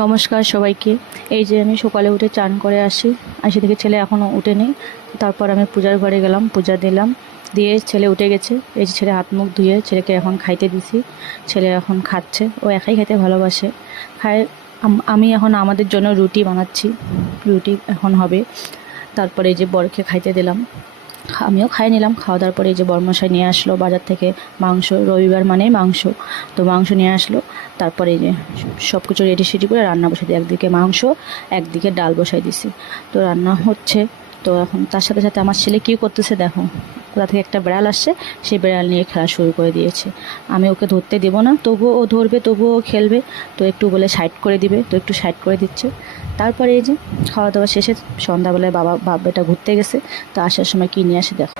নমস্কার সবাইকে। এই যে আমি সকালে উঠে চান করে আসি দেখি ছেলে এখনও উঠেনি। তারপর আমি পূজার ঘরে গেলাম, পূজা দিলাম, দিয়ে ছেলে উঠে গেছে। এই যে ছেলে হাত মুখ ধুয়ে ছেলেকে এখন খাইতে দিছি। ছেলে এখন খাচ্ছে, ও একাই খেতে ভালোবাসে, খায়। আমি এখন আমাদের জন্য রুটি বানাচ্ছি, রুটি এখন হবে। তারপরে এই যে বরকে খাইতে দিলাম, আমিও খাই নিলাম। খাওয়া দাওয়ার পরে এই যে বরমশাই নিয়ে আসলো বাজার থেকে মাংস, রবিবার মানে মাংস, তো মাংস নিয়ে আসলো। তারপরে এই যে সব কিছু রেডি সেডি করে রান্না বসাই দিই, একদিকে মাংস একদিকে ডাল বসাই দিছি, তো রান্না হচ্ছে। তো এখন তার সাথে সাথে আমার ছেলে কী করতেছে দেখো, কোথা থেকে একটা বিড়াল আসছে, সেই বিড়াল নিয়ে খেলা শুরু করে দিয়েছে। আমি ওকে ধরতে দেবো না, তবুও ও ধরবে, তবুও ও খেলবে। তো একটু বলে সাইড করে দিবে, তো একটু সাইড করে দিচ্ছে। তারপরে এই যে খাওয়া দাওয়া শেষে সন্ধ্যাবেলায় বাপ বেটা ঘুরতে গেছে, তো আসার সময় কী নিয়ে আসে দেখো।